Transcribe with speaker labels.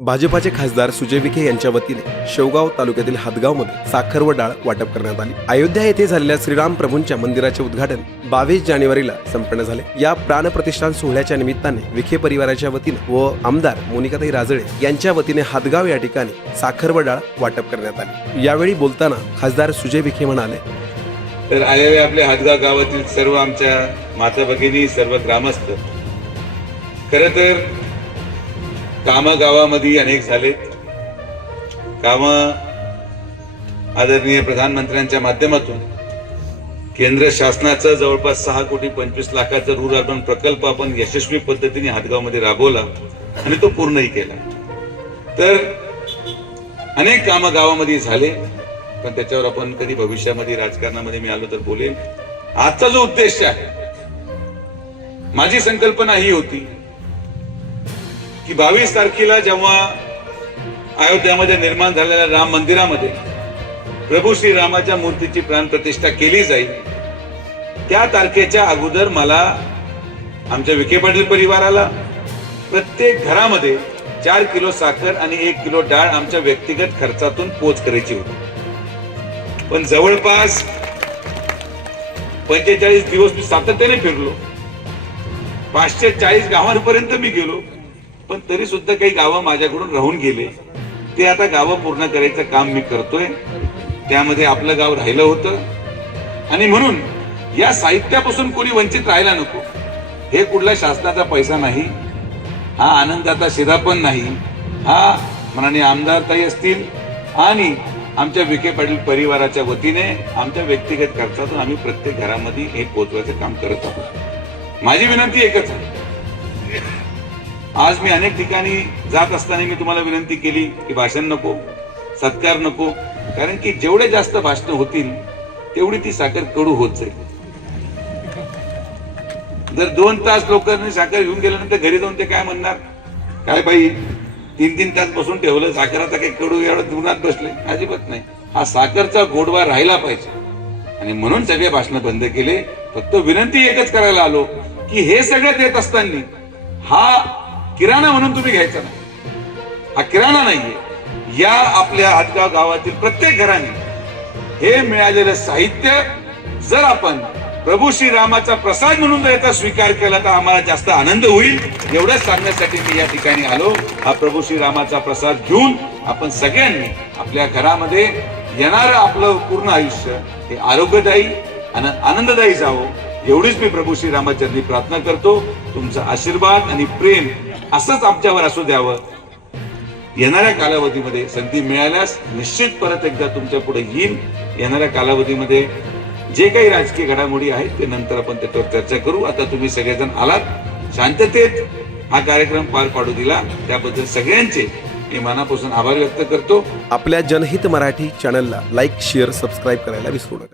Speaker 1: भाजपाचे खासदार सुजय विखे यांच्या वतीने शेवगाव तालुक्यातील हदगावमध्ये साखर व डाळ वाटप करण्यात आली. अयोध्या येथे झालेल्या श्रीराम प्रभूंच्या मंदिराचे उद्घाटन बावीस जानेवारीला संपन्न झाले. या प्राणप्रतिष्ठान सोहळ्याच्या निमित्ताने विखे परिवाराच्या वतीने व आमदार मोनिकाताई राजळे यांच्या वतीने हदगाव या ठिकाणी साखर व डाळ वाटप करण्यात आली. यावेळी बोलताना खासदार सुजय विखे म्हणाले
Speaker 2: तर आलेले आपल्या हादगाव गावातील सर्व आमच्या माता भगिनी सर्व ग्रामस्थ खर तर काम गावामध्ये अनेक झालेत. काम आदरणीय प्रधानमंत्र्यांच्या माध्यमातून केंद्र शासनाचं जवळपास सहा कोटी पंचवीस लाखाचा रूर अर्बन प्रकल्प आपण यशस्वी पद्धतीने हातगावमध्ये राबवला आणि तो पूर्णही केला. तर अनेक कामं गावामध्ये झाले पण त्याच्यावर आपण कधी भविष्यामध्ये राजकारणामध्ये मी आलो तर बोलेन. आजचा जो उद्देश आहे माझी संकल्पना ही होती की बावीस तारखेला जेव्हा अयोध्यामध्ये निर्माण झालेल्या राम मंदिरामध्ये प्रभू श्रीरामाच्या मूर्तीची प्राणप्रतिष्ठा केली जाईल त्या तारखेच्या अगोदर मला आमच्या विखे पाटील परिवाराला प्रत्येक घरामध्ये चार किलो साखर आणि एक किलो डाळ आमच्या व्यक्तिगत खर्चातून पोच करायची होती. पण जवळपास पंचेचाळीस दिवस मी सातत्याने फिरलो. पाचशे चाळीस गावांपर्यंत मी गेलो. पण तरी सुद्धा काही गावं माझ्याकडून राहून गेले. ते आता गावं पूर्ण करायचं काम मी करतोय. त्यामध्ये आपलं गाव राहिलं होतं. आणि म्हणून या साहित्यापासून कोणी वंचित राहायला नको. हे कुठला शासनाचा पैसा नाही. हा आनंदाचा शिधा पण नाही. हा मनाने आमदार ताई असतील आणि आमच्या विखे पाटील परिवाराच्या वतीने आमच्या व्यक्तिगत खर्चातून आम्ही प्रत्येक घरामध्ये हे पोचवायचं काम करत आहोत. माझी विनंती एकच आहे. आज मी अनेक ठिकाणी जात असताना मी तुम्हाला विनंती केली की भाषण नको सत्कार नको कारण की जेवढे जास्त भाषण होतील तेवढी ती साखर कडू होत जाईल. जर दोन तास लोकांनी साखर घेऊन गेल्यानंतर घरी जाऊन ते काय म्हणणार? काय बाई तीन तीन तास बसून ठेवलं साखर आता काही कडू एवढं दुनात बसले. अजिबात नाही. हा साखरचा गोडवा राहिला पाहिजे. आणि म्हणून सगळे भाषण बंद केले. फक्त विनंती एकच करायला आलो की हे सगळं देत असताना हा किराणा म्हणून तुम्ही घ्यायचा नाही. हा किराणा नाहीये. या आपल्या हातगाव गावातील प्रत्येक घराने हे मिळालेलं साहित्य जर आपण प्रभू श्रीरामाचा प्रसाद म्हणून जर याचा स्वीकार केला तर आम्हाला जास्त आनंद होईल. एवढंच सांगण्यासाठी मी या ठिकाणी आलो. हा प्रभू श्रीरामाचा प्रसाद घेऊन आपण सगळ्यांनी आपल्या घरामध्ये येणारं आपलं पूर्ण आयुष्य हे आरोग्यदायी आणि आनंददायी जावं. एवढीच मी प्रभू श्रीरामाच्या प्रार्थना करतो. तुमचा आशीर्वाद आणि प्रेम असंच आमच्यावर असू द्यावं. येणाऱ्या कालावधीमध्ये संधी मिळाल्यास निश्चित परत एकदा तुमच्यापुढे येईल येणाऱ्या कालावधीमध्ये जे काही राजकीय घडामोडी आहेत ते नंतर आपण त्याच्यावर चर्चा करू. आता तुम्ही सगळेजण आलात. शांततेत हा कार्यक्रम पार पाडू दिला. त्याबद्दल सगळ्यांचे मी मनापासून आभार व्यक्त करतो.
Speaker 1: आपल्या जनहित मराठी चॅनलला लाईक शेअर सबस्क्राईब करायला विसरू नका.